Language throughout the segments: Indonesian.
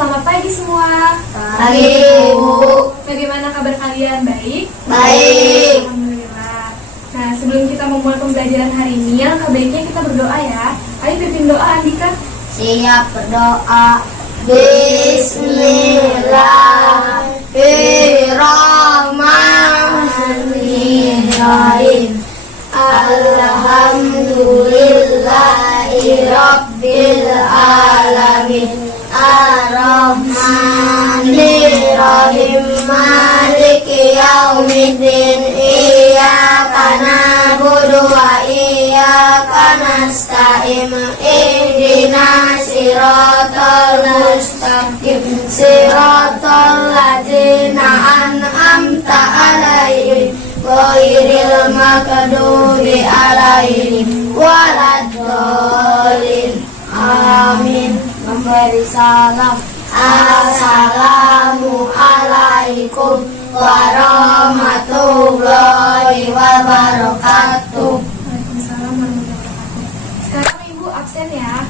selamat pagi semua. Pagi, Bu. Bagaimana kabar kalian? Baik? Baik. Alhamdulillah. Nah, sebelum kita memulai pembelajaran hari ini, alangkah baiknya kita berdoa ya. Ayo pimpin doa, Andika. Siap berdoa. Bismillahirrahmanirrahim. Alhamdulillahirabbil alamin. Ar-Rahmanir-Rahim. Maliki yaumiddin. Iyyaka na'budu wa iyyaka nasta'in. Ihdinas siratal mustaqim. Siratal ladzina an'amta 'alaihim ghairil maghdubi 'alaihim waladdallin. Amin. Memberi salam. Assalamualaikum warahmatullahi wabarakatuh. Waalaikumsalam warahmatullahi wabarakatuh. Sekarang Ibu absen ya.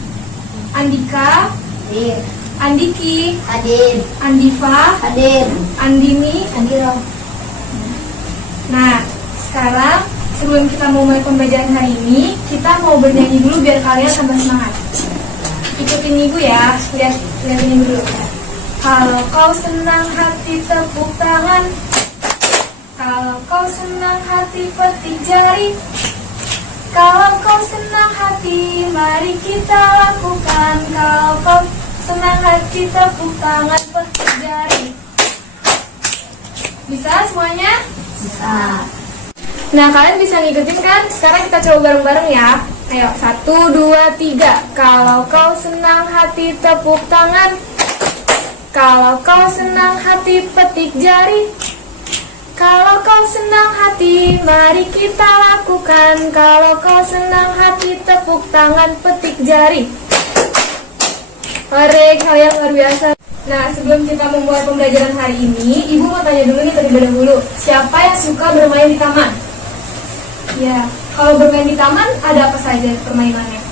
Andika, Hadir. Andiki, Hadir. Andifa, Hadir. Andini. Hadir. Nah, sekarang sebelum kita mau mulai pembelajaran hari ini, kita mau bernyanyi dulu biar kalian tambah semangat. Ikutin Ibu ya, lihatin Ibu dulu. Kalau kau senang hati tepuk tangan, kalau kau senang hati petik jari, kalau kau senang hati mari kita lakukan. Kalau kau senang hati tepuk tangan petik jari. Bisa semuanya? Bisa. Nah, kalian bisa ngikutin kan? Sekarang kita coba bareng-bareng ya. Ayo, 1, 2, 3. Kalau kau senang hati tepuk tangan, kalau kau senang hati petik jari, kalau kau senang hati mari kita lakukan. Kalau kau senang hati tepuk tangan petik jari. Hore, kalian luar biasa. Nah, sebelum kita memulai pembelajaran hari ini, Ibu mau tanya dulu nih terlebih dahulu. Siapa yang suka bermain di taman? Ya, kalau bermain di taman ada apa saja permainannya?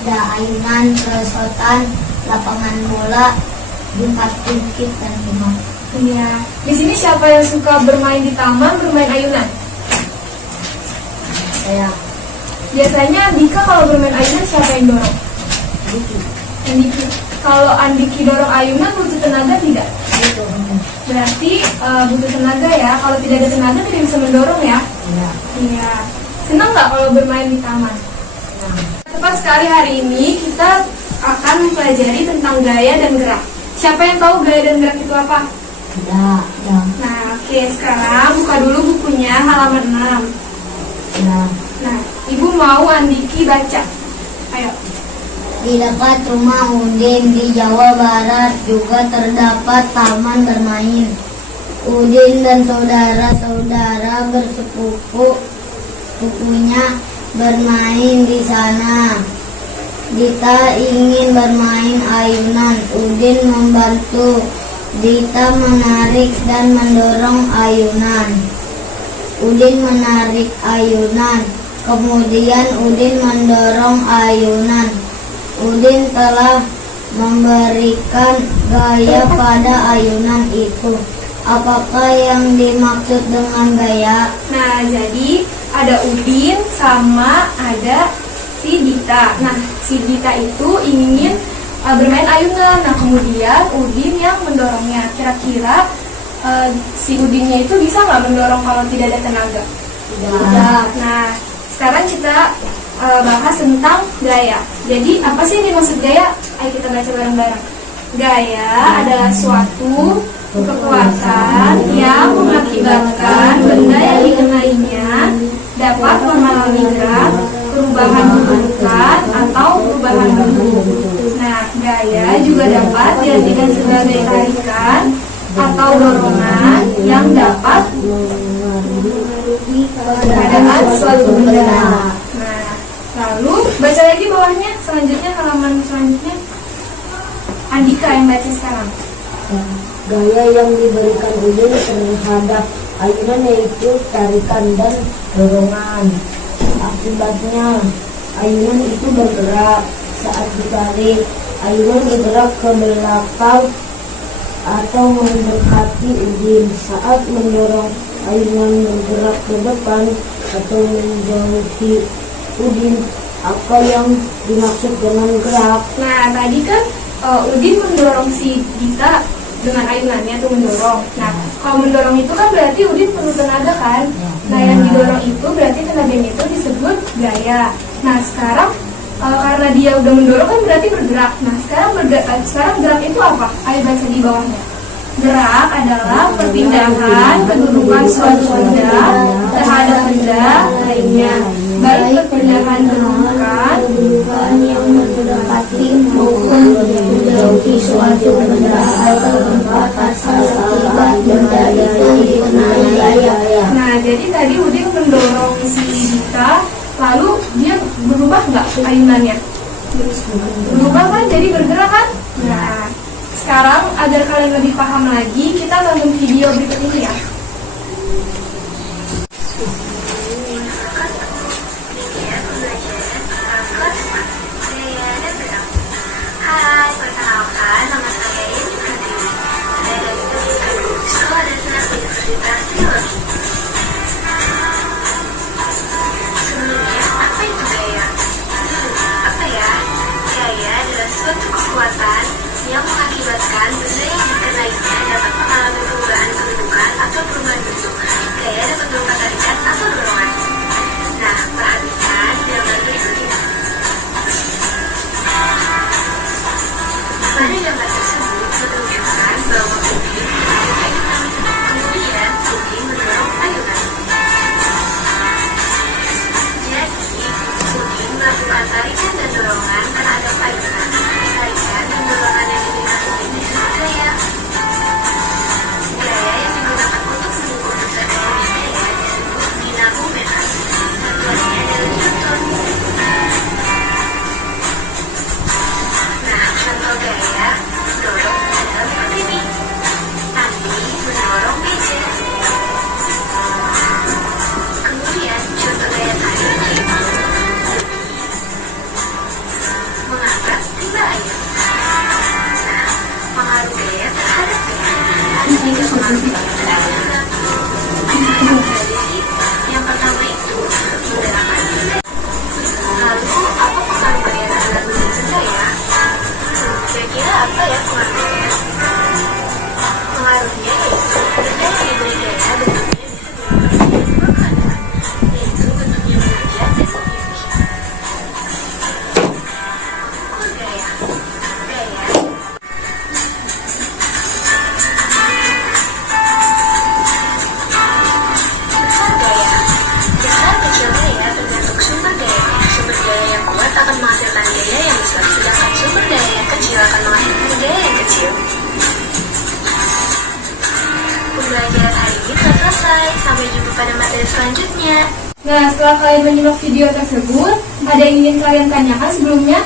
Ada ayunan, perosotan, lapangan bola, jungkit-jungkit dan rumah. Iya. Di sini siapa yang suka bermain di taman, bermain ayunan? Saya. Biasanya Andika kalau bermain ayunan siapa yang dorong? Andiki. Kalau Andiki dorong ayunan butuh tenaga tidak? Itu. Berarti butuh tenaga ya. Kalau tidak ada tenaga tidak bisa mendorong ya? Iya. Iya. Senang nggak kalau bermain di taman? Nah, Tepat sekali, hari ini kita akan mempelajari tentang gaya dan gerak. Siapa yang tahu gaya dan gerak itu apa? ada. Nah, oke, sekarang buka dulu bukunya halaman 6. Nah, Nah, Ibu mau Andiki baca. Ayo. di dekat rumah Udin di Jawa Barat juga terdapat taman bermain. Udin dan saudara-saudara sepupunya bermain di sana. Dita ingin bermain ayunan. Udin membantu Dita menarik dan mendorong ayunan. Udin menarik ayunan. Kemudian Udin mendorong ayunan. Udin telah memberikan gaya pada ayunan itu. Apakah yang dimaksud dengan gaya? Nah, jadi ada Udin sama ada si Dita. Nah, si Dita itu ingin bermain ayunan. Nah, kemudian Udin yang mendorongnya. Kira-kira si Udinnya itu bisa nggak mendorong kalau tidak ada tenaga? Tidak. Nah, sekarang kita bahas tentang gaya. Jadi, apa sih yang dimaksud gaya? Ayo kita baca bareng-bareng. Gaya adalah suatu kekuatan yang mengakibatkan benda yang dikenainya dapat mengalami gerak, perubahan bentukan, atau perubahan bentuk. Nah, gaya juga dapat diartikan sebagai tarikan atau dorongan yang dapat keadaan suatu benda. Nah, lalu baca lagi bawahnya, selanjutnya halaman selanjutnya. Andika yang baca sekarang. Gaya yang diberikan Udin terhadap ayunan yaitu tarikan dan dorongan. Akibatnya ayunan itu bergerak saat ditarik. Ayunan bergerak ke belakang atau mendekati Udin. Saat mendorong ayunan bergerak ke depan atau menjauhi Udin. Apa yang dimaksud dengan gerak? Nah, tadi kan Udin mendorong si Dita dengan ayunannya tuh mendorong. Nah, kalau mendorong itu kan berarti Udin perlu tenaga kan? Nah, yang didorong itu berarti tenaganya itu disebut gaya. Nah, sekarang karena dia udah mendorong kan berarti bergerak. Nah, sekarang gerak itu apa? Ayo baca di bawahnya. Gerak adalah perpindahan kedudukan suatu benda terhadap benda lainnya, baik perpindahan kedudukan yang mendekati maupun menjauhi suatu benda atau tempat asal akibat benda itu dikenal gaya. Nah, jadi tadi Udin mendorong si Dita, lalu dia berubah nggak ayunannya? Berubah kan, jadi bergerak kan? Nah, sekarang agar kalian lebih paham lagi, kita tonton video berikut ini ya. Hai, perkenalkan, nama saya Yeni Pratiwi. Saya dari Sekolah Dasar Universitas Teologi. Sebelumnya, apa itu gaya? Apa ya? Gaya adalah suatu kekuatan yang mengakibatkan benda yang dikenainya dapat mengalami perubahan kedudukan atau perubahan bentuk. Gaya dapat berupa tarikan atau dorongan. Nah, perhatikan gambar berikut ini. Pada gambar tersebut menunjukkan bahwa Udin mendorong ayunan, kemudian Udin mendorong ayunan. Jadi, Udin melakukan tarikan dan dorongan terhadap ayunan. Tarikan dan dorongan yang diberikan Udin disebut gaya. Gaya yang digunakan untuk mengukur besar dari gaya disebut dinamometer. Satuannya adalah newton. Nah, contoh gaya dorong adalah seperti ini. Andi mendorong meja. Kemudian contoh gaya tarik mengangkat timba air. Nah, pengaruh gaya terhadap gaya. Ada tiga pengaruh gaya terhadap gaya. Jadi, yang pertama itu menggerakkan benda. Lalu, apa pengaruh gaya terhadap benda ya? Kira-kira apa ya pengaruhnya? Pengaruhnya yaitu benda yang diberi gaya bentuknya bisa dilakukan dua keadaan, yaitu bentuknya menanjak dan memilih. Ukur gaya. Besar gaya. Besar kecil gaya tergantung sumber gaya. Sumber gaya yang kuat akan menghasilkan gaya yang besar, sedangkan sumber gaya yang kecil akan menghasilkan gaya yang kecil. Pembelajaran hari ini telah selesai. Sampai jumpa pada materi selanjutnya. Nah, setelah kalian menyimak video tersebut, ada yang ingin kalian tanyakan sebelumnya?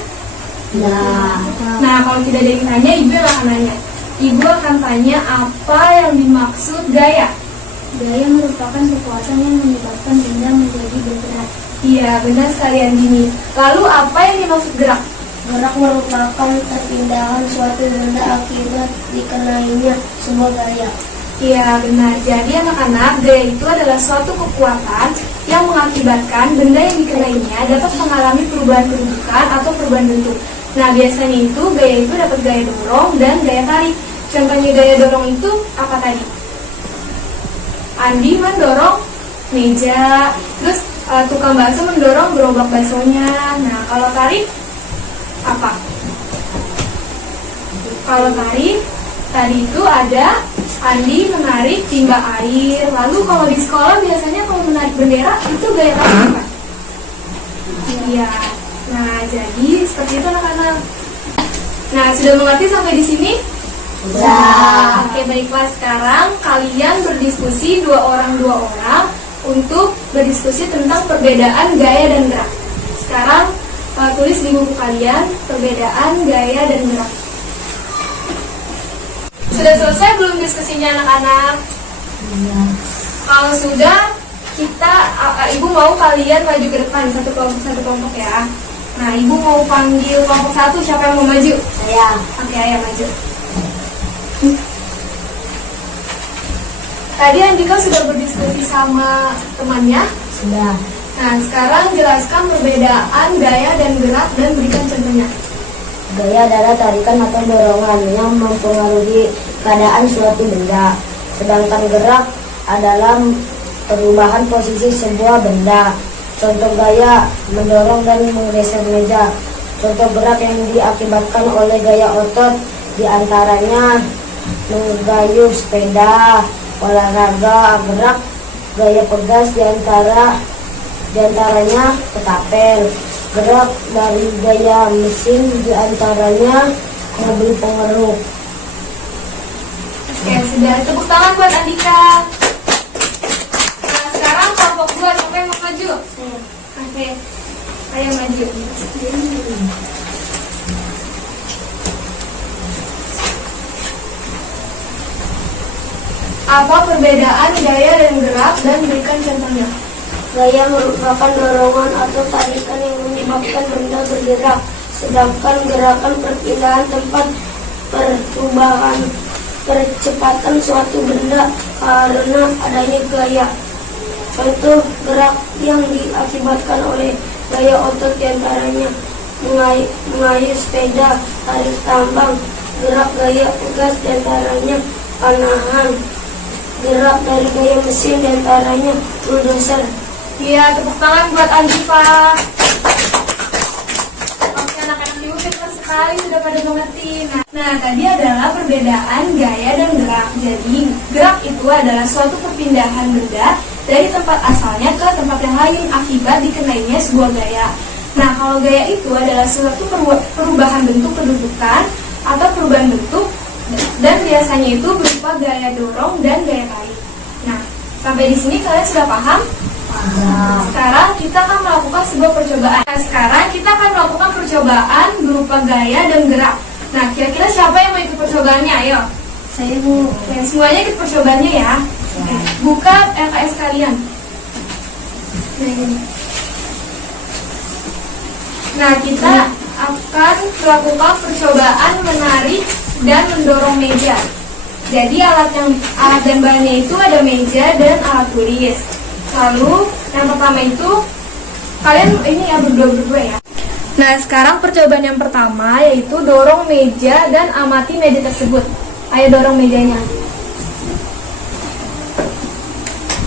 Nah, kalau tidak ada yang tanya, Ibu yang akan nanya. Ibu akan tanya apa yang dimaksud gaya. Gaya merupakan kekuatan yang menyebabkan benda menjadi bergerak. Iya, benar sekali Andini. Lalu apa yang dimaksud gerak? Gerak merupakan perpindahan suatu benda akibat dikenainya sebuah gaya. Iya, benar. Jadi anak-anak, gaya itu adalah suatu kekuatan yang mengakibatkan benda yang dikenainya dapat mengalami perubahan kedudukan atau perubahan bentuk. Nah, biasanya itu gaya itu dapat gaya dorong dan gaya tarik. Contohnya gaya dorong itu apa tadi? Andi mendorong meja, terus tukang bakso mendorong gerobak baksonya. Nah, kalau tarik apa? Kalau tarik tadi itu ada Andi menarik timba air. Lalu kalau di sekolah biasanya kalau menarik bendera itu gaya tarik apa? Iya. Nah, jadi seperti itu anak-anak. Nah, sudah mengerti sampai di sini? Sudah. Oke, baiklah, sekarang kalian berdiskusi dua orang untuk berdiskusi tentang perbedaan gaya dan gerak. Sekarang tulis di buku kalian perbedaan gaya dan gerak. Sudah selesai belum diskusinya anak-anak? Kalau sudah, Ibu mau kalian maju ke depan satu kelompok ya. Nah, Ibu mau panggil kelompok 1, siapa yang mau maju? Saya. Oke, ayo maju. Tadi Andika sudah berdiskusi sama temannya. Sudah. Nah, sekarang jelaskan perbedaan gaya dan gerak dan berikan contohnya. Gaya adalah tarikan atau dorongan yang mempengaruhi keadaan suatu benda. Sedangkan gerak adalah perubahan posisi sebuah benda. Contoh gaya mendorong dan menggeser meja. Contoh gerak yang diakibatkan oleh gaya otot diantaranya menggayuh sepeda, olahraga gerak. Gaya pegas diantaranya ketapel. Gerak dari gaya mesin diantaranya mobil pengeruk. Oke, sudah. Tepuk tangan buat Andika. Nah, sekarang kelompok 2, siapa yang mau maju? Oke, ayo maju. Apa perbedaan gaya dan gerak dan berikan contohnya? Gaya merupakan dorongan atau tarikan yang menyebabkan benda bergerak, sedangkan gerakan perpindahan tempat perubahan percepatan suatu benda karena adanya gaya. Contoh gerak yang diakibatkan oleh gaya otot diantaranya mengayuh sepeda, tarik tambang. Gerak gaya pegas diantaranya panahan. Gerak dari gaya mesin diantaranya bulldozer. Iya, tepuk tangan buat Andifa. Oke, anak-anak ibu pintar sekali, sudah pada mengerti. Nah, tadi adalah perbedaan gaya dan gerak. Jadi, gerak itu adalah suatu perpindahan benda dari tempat asalnya ke tempat yang lain akibat dikenainya sebuah gaya. Nah, kalau gaya itu adalah suatu perubahan bentuk kedudukan atau perubahan bentuk, dan biasanya itu berupa gaya dorong dan gaya tarik. Nah, sampai di sini kalian sudah paham? Sekarang kita akan melakukan sebuah percobaan. Berupa gaya dan gerak. Nah, kira-kira siapa yang mau ikut percobaannya? Ayo. Saya mau. Oke, semuanya ikut percobaannya ya. Oke, buka LKS kalian. Nah, kita akan melakukan percobaan menarik dan mendorong meja. Jadi alat dan bahannya itu ada meja dan alat tulis. Lalu yang pertama itu kalian ini ya berdua ya. Nah, sekarang percobaan yang pertama yaitu dorong meja dan amati meja tersebut. Ayo dorong mejanya.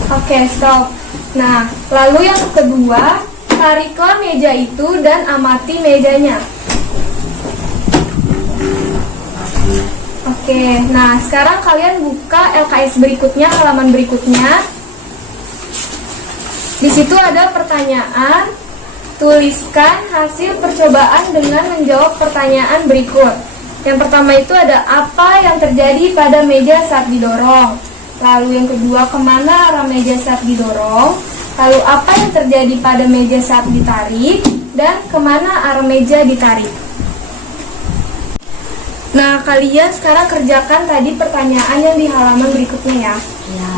Oke, stop. Nah, lalu yang kedua, tariklah meja itu dan amati mejanya. Oke, nah sekarang kalian buka LKS berikutnya, halaman berikutnya. Di situ ada pertanyaan. Tuliskan hasil percobaan dengan menjawab pertanyaan berikut. Yang pertama itu ada apa yang terjadi pada meja saat didorong. Lalu yang kedua, kemana arah meja saat didorong. Lalu apa yang terjadi pada meja saat ditarik. Dan kemana arah meja ditarik. Nah, kalian sekarang kerjakan tadi pertanyaan yang di halaman berikutnya ya. Ya.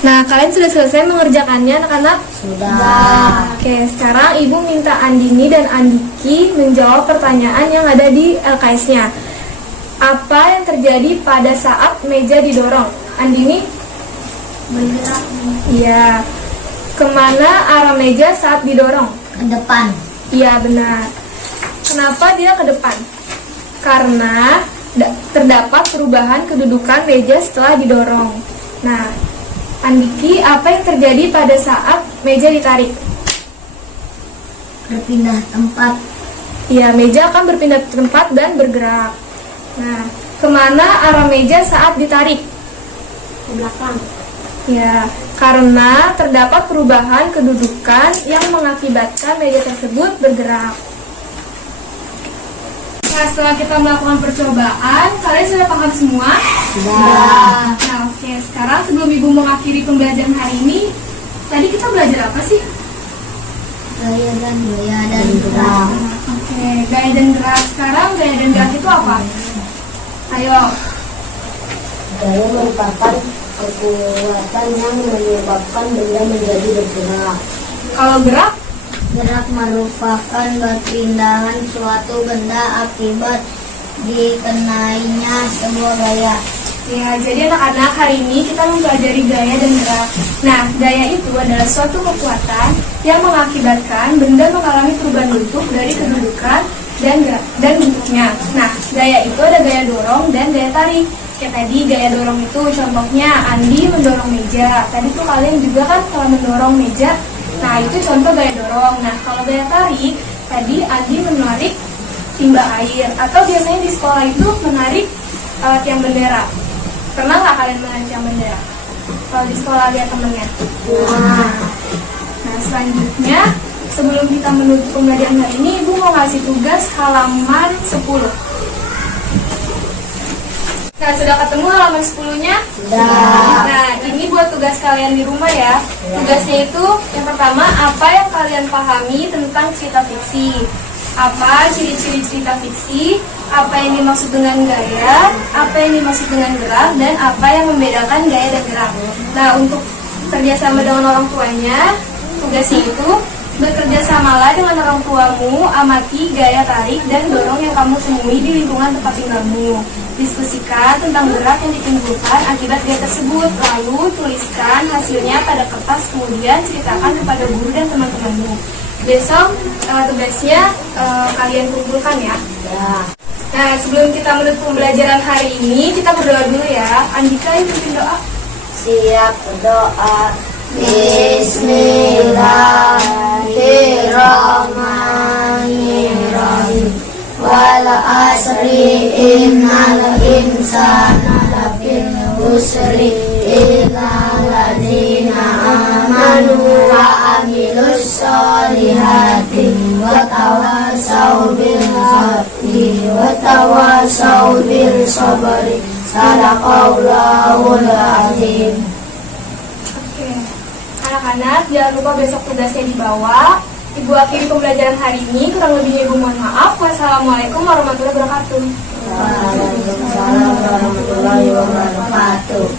Nah, kalian sudah selesai mengerjakannya anak-anak? Sudah. Oke, sekarang Ibu minta Andini dan Andiki menjawab pertanyaan yang ada di LKS-nya. Apa yang terjadi pada saat meja didorong? Andini? Bergerak Iya. Kemana arah meja saat didorong? ke depan. Iya, benar. Kenapa dia ke depan? Karena terdapat perubahan kedudukan meja setelah didorong. Nah, Andiki, apa yang terjadi pada saat meja ditarik? Berpindah tempat. Ya, meja akan berpindah tempat dan bergerak. Nah, kemana arah meja saat ditarik? Ke belakang. Ya, karena terdapat perubahan kedudukan yang mengakibatkan meja tersebut bergerak. Nah, setelah kita melakukan percobaan, kalian sudah paham semua? Sudah. Nah, oke. Sekarang sebelum Ibu mengakhiri pembelajaran hari ini, tadi kita belajar apa sih? Gaya dan gerak. Oke, gaya dan gerak. Sekarang gaya dan gerak itu apa? Ayo. Gaya merupakan kekuatan yang menyebabkan benda menjadi bergerak. Kalau gerak, Gerak merupakan perpindahan suatu benda akibat dikenainya sebuah gaya. ya, jadi anak-anak hari ini kita mempelajari gaya dan gerak. Nah, gaya itu adalah suatu kekuatan yang mengakibatkan benda mengalami perubahan bentuk dari kedudukan dan bentuknya. Nah, gaya itu ada gaya dorong dan gaya tarik. Kayak tadi gaya dorong itu contohnya Andi mendorong meja. Tadi tuh kalian juga kan kalau mendorong meja. Nah, itu contoh gaya dorong. Nah, kalau gaya tarik, tadi Andi menarik timba air. Atau biasanya di sekolah itu menarik tiang bendera. Pernah nggak kalian menarik tiang bendera? Kalau di sekolah lihat temennya. Nah, selanjutnya, sebelum kita menutup pembelajaran hari ini, Ibu mau ngasih tugas halaman 10. Nah, sudah ketemu halaman 10-nya? Sudah. Nah, ini buat tugas kalian di rumah ya. Tugasnya itu, yang pertama, apa yang kalian pahami tentang cerita fiksi? Apa ciri-ciri cerita fiksi? Apa yang dimaksud dengan gaya? Apa yang dimaksud dengan gerak? Dan apa yang membedakan gaya dan gerak? Nah, untuk kerjasama dengan orang tuanya, tugasnya itu bekerjasamalah dengan orang tuamu, amati gaya tarik dan dorong yang kamu temui di lingkungan tempat tinggalmu. Diskusikan tentang gerak yang ditimbulkan akibat gaya tersebut, lalu tuliskan hasilnya pada kertas, kemudian ceritakan kepada guru dan teman-temanmu. Besok tugasnya kalian kumpulkan ya. Nah, sebelum kita menutup pembelajaran hari ini, kita berdoa dulu ya. Andika, pimpin doa. Siap berdoa. Bismillahirrahmanirrahim. Wal asri innal insana lafi khusri illa alladzina amanu wa amilus solihati wa tawassaw bil haqqi wa tawassaw bil sabri. Sadaqallahul azim. Oke. Anak-anak, jangan lupa besok tugasnya dibawa. Ibu akhiri pembelajaran hari ini. Kurang lebihnya Ibu mohon maaf. Wassalamualaikum warahmatullahi wabarakatuh. Waalaikumsalam warahmatullahi wabarakatuh.